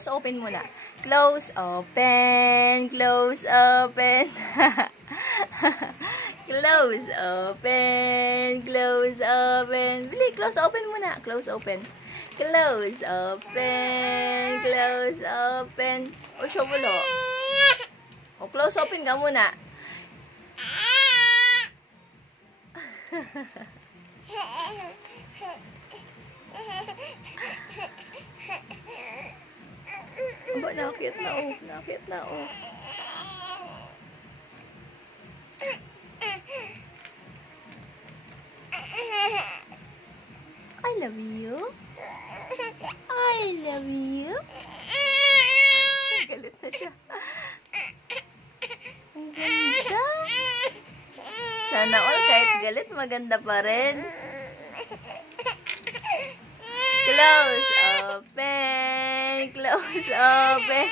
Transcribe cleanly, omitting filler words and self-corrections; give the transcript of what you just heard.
Close open muna. Close open. Close open. Close open. Close open. Bili, close open muna. Close open. Close open. Close open. O, shobulo. O, close open ka muna. Aba, nakakit na oh. Nakakit na oh. I love you. I love you. Galit na siya. Ang ganda. Sana all kahit galit, maganda pa rin. Close open. Close open.